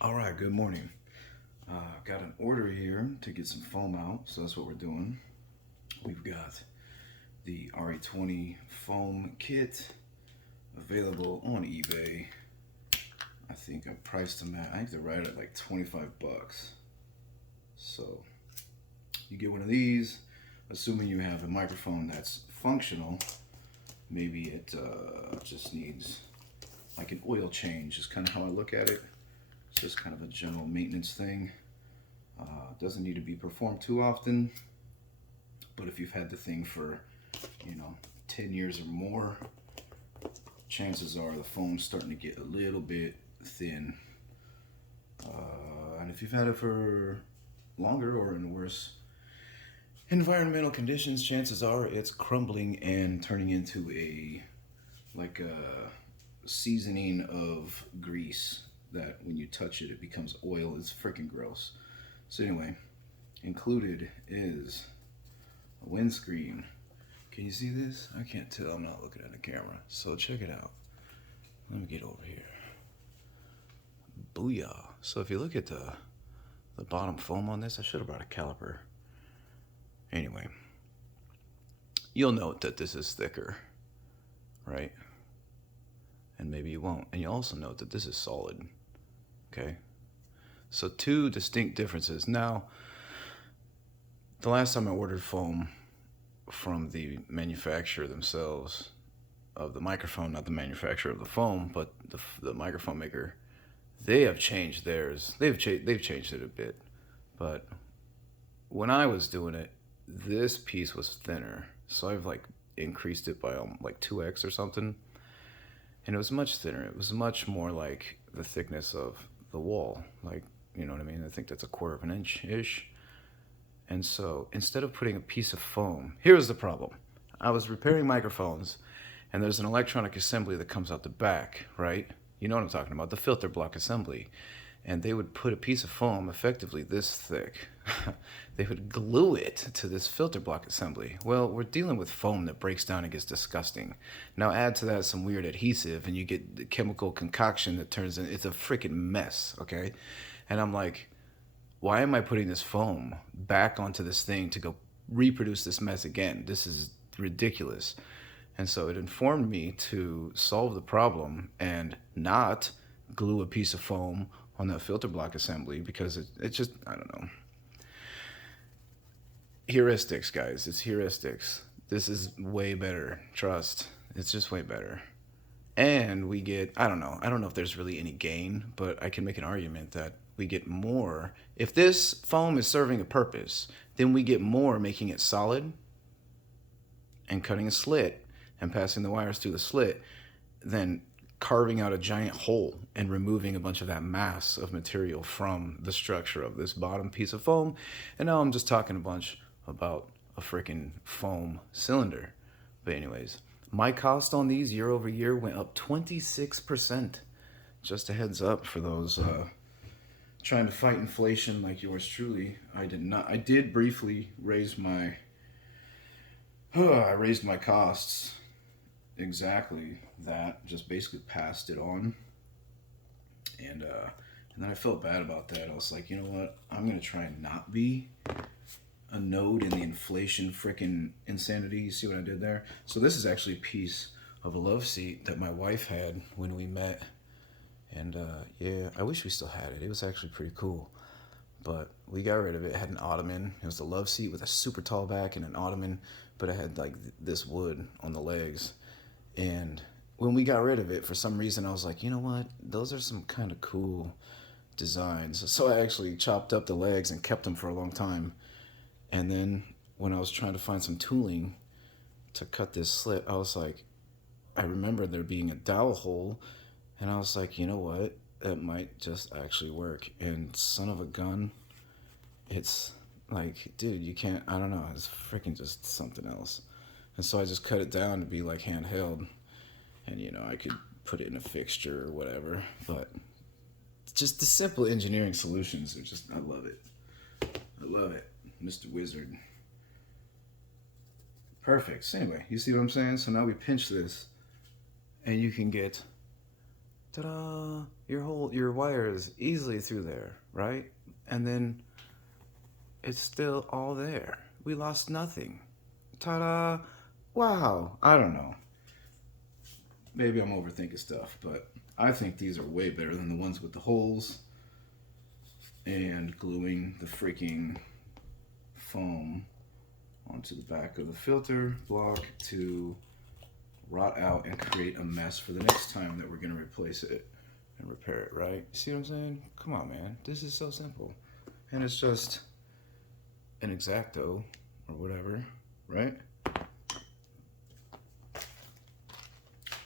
All right, good morning. Got an order here to get some foam out, so that's what we're doing. We've got the RE20 Foam Kit available on eBay. I think I priced them at, I think they're right at like 25 bucks. So you get one of these, assuming you have a microphone that's functional. Maybe it just needs like an oil change, is kind of how I look at it. It's just kind of a general maintenance thing. Doesn't need to be performed too often, but if you've had the thing for, 10 years or more, chances are the foam's starting to get a little bit thin. And if you've had it for longer or in worse environmental conditions, chances are it's crumbling and turning into a seasoning of grease that when you touch it, it becomes oil. It's freaking gross. So anyway, included is a windscreen. Can you see this? I can't tell. I'm not looking at the camera. So check it out. Let me get over here. Booyah. So if you look at the bottom foam on this, I should have brought a caliper. Anyway, you'll note that this is thicker, right? And maybe you won't. And you'll also note that this is solid, okay? So two distinct differences. Now, the last time I ordered foam from the manufacturer themselves of the microphone, not the manufacturer of the foam, but the microphone maker, they have changed theirs. They've changed it a bit. But when I was doing it, this piece was thinner. So I've like increased it by like 2x or something. And it was much thinner. It was much more like the thickness of the wall. Like, you know what I mean? I think that's 1/4 of an inch-ish. And so instead of putting a piece of foam, here's the problem. I was repairing microphones, and there's an electronic assembly that comes out the back, right? You know what I'm talking about, the filter block assembly. And they would put a piece of foam effectively this thick. They would glue it to this filter block assembly. Well, we're dealing with foam that breaks down and gets disgusting. Now add to that some weird adhesive and you get the chemical concoction that turns in, it's a freaking mess, okay? And I'm like, why am I putting this foam back onto this thing to go reproduce this mess again? This is ridiculous. And so it informed me to solve the problem and not glue a piece of foam on that filter block assembly because it just, I don't know. Heuristics, guys. It's heuristics. This is way better. Trust. It's just way better. And we get, I don't know if there's really any gain, but I can make an argument that we get more. If this foam is serving a purpose, then we get more making it solid and cutting a slit and passing the wires through the slit than carving out a giant hole and removing a bunch of that mass of material from the structure of this bottom piece of foam. And now I'm just talking a bunch about a freaking foam cylinder. But anyways, my cost on these year over year went up 26%. Just a heads up for those trying to fight inflation like yours truly. I did briefly raise my I raised my costs exactly that, just basically passed it on. And then I felt bad about that. I was like, you know what? I'm gonna try and not be a node in the inflation freaking insanity. You see what I did there? So this is actually a piece of a love seat that my wife had when we met. And yeah, I wish we still had it. It was actually pretty cool. But we got rid of it. It had an ottoman. It was a love seat with a super tall back and an ottoman, but it had like this wood on the legs. And when we got rid of it, for some reason, I was like, you know what? Those are some kind of cool designs. So I actually chopped up the legs and kept them for a long time. And then when I was trying to find some tooling to cut this slit, I was like, I remember there being a dowel hole. And I was like, you know what? That might just actually work. And son of a gun, it's like, dude, you can't, I don't know. It's freaking just something else. And so I just cut it down to be like handheld. And, I could put it in a fixture or whatever. But just the simple engineering solutions are just, I love it. I love it. Mr. Wizard. Perfect. So anyway, you see what I'm saying? So now we pinch this and you can get, ta-da, your your wires easily through there, right? And then it's still all there. We lost nothing. Ta-da! Wow. I don't know. Maybe I'm overthinking stuff, but I think these are way better than the ones with the holes and gluing the freaking foam onto the back of the filter block to rot out and create a mess for the next time that we're going to replace it and repair it, right? See what I'm saying? Come on, man. This is so simple. And it's just an X-Acto or whatever, right?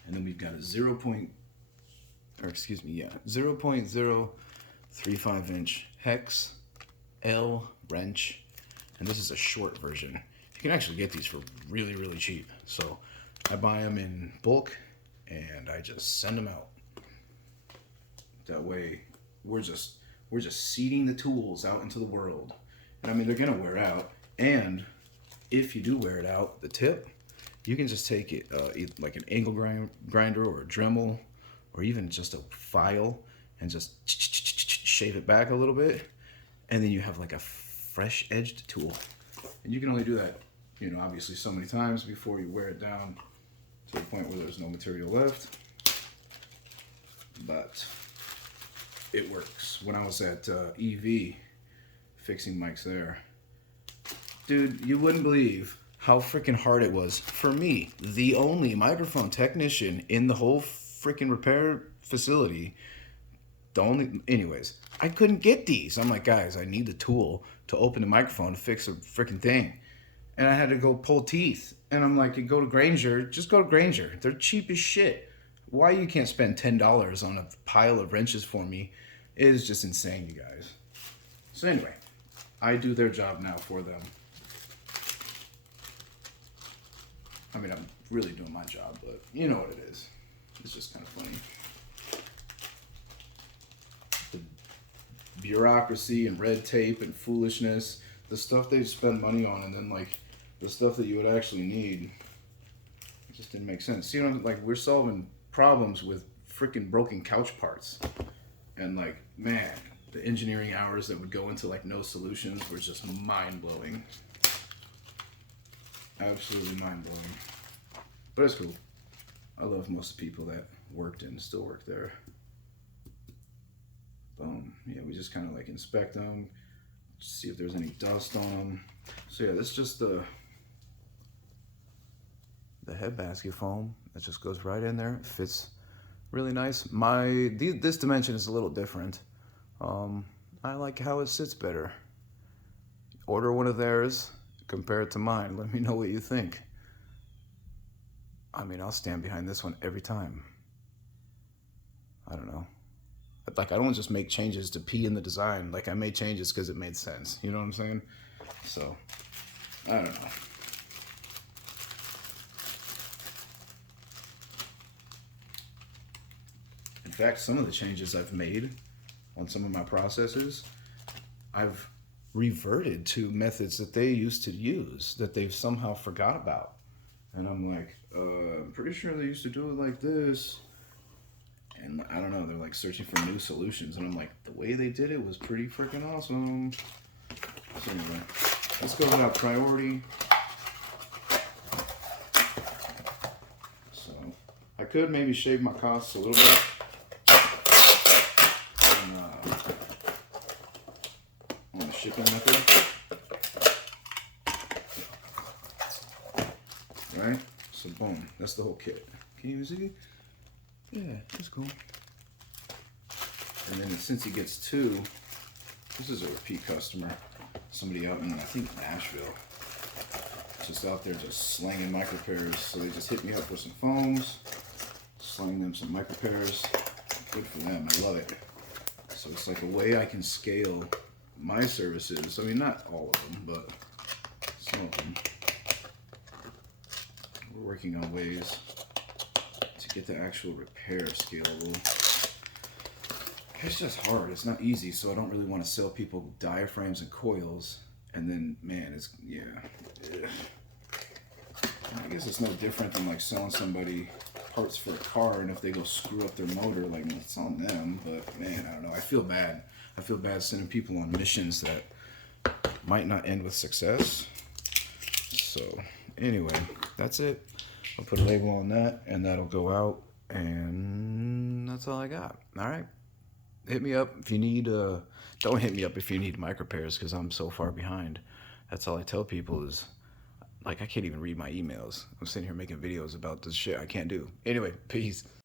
And then we've got a 0.035 inch hex L wrench. And this is a short version. You can actually get these for really, really cheap. So I buy them in bulk and I just send them out. That way we're just seeding the tools out into the world. And I mean, they're gonna wear out. And if you do wear it out, the tip, you can just take it like an angle grinder or a Dremel or even just a file and just shave it back a little bit. And then you have like a fresh edged tool. And you can only do that, you know, obviously so many times before you wear it down to the point where there's no material left. But it works. When I was at EV fixing mics there, dude, you wouldn't believe how freaking hard it was for me, the only microphone technician in the whole freaking repair facility. Anyways, I couldn't get these. I'm like, guys, I need the tool to open the microphone to fix a freaking thing. And I had to go pull teeth. And I'm like, go to Grainger, just go to Grainger. They're cheap as shit. Why you can't spend $10 on a pile of wrenches for me is just insane, you guys. So anyway, I do their job now for them. I mean, I'm really doing my job, but you know what it is. It's just kind of funny. The bureaucracy and red tape and foolishness, the stuff they spend money on, and then like the stuff that you would actually need, it just didn't make sense. You know, like we're solving problems with freaking broken couch parts. And like, man, the engineering hours that would go into like no solutions were just mind-blowing. Absolutely mind-blowing. But it's cool. I love most of the people that worked and still work there. Boom. Yeah, we just kind of like inspect them, see if there's any dust on them. So yeah, this is just the head basket foam that just goes right in there. It fits really nice. This dimension is a little different. I like how it sits better. Order one of theirs, compare it to mine. Let me know what you think. I mean, I'll stand behind this one every time. I don't know. Like, I don't just make changes to pee in the design. Like, I made changes because it made sense. You know what I'm saying? So, I don't know. In fact, some of the changes I've made on some of my processes, I've reverted to methods that they used to use that they've somehow forgot about. And I'm like, I'm pretty sure they used to do it like this. And I don't know, they're like searching for new solutions. And I'm like, the way they did it was pretty freaking awesome. So anyway, let's go without priority. So I could maybe shave my costs a little bit. On the shipping method. Right? So boom, that's the whole kit. Can you see? Yeah, that's cool. And then since he gets two, this is a repeat customer. Somebody out in, I think, Nashville. Just out there just slanging mic repairs. So they just hit me up with some foams, slang them some mic repairs. Good for them, I love it. So it's like a way I can scale my services. I mean, not all of them, but some of them. We're working on ways to get the actual repair scalable. It's just hard. It's not easy, so I don't really want to sell people diaphragms and coils. And then, man, it's, yeah. I guess it's no different than like selling somebody parts for a car, and if they go screw up their motor, like, it's on them. But man, I don't know. I feel bad. I feel bad sending people on missions that might not end with success. So anyway, that's it. I'll put a label on that, and that'll go out, and that's all I got. All right. Hit me up if you need, don't hit me up if you need mic repairs, because I'm so far behind. That's all I tell people is, like, I can't even read my emails. I'm sitting here making videos about this shit I can't do. Anyway, peace.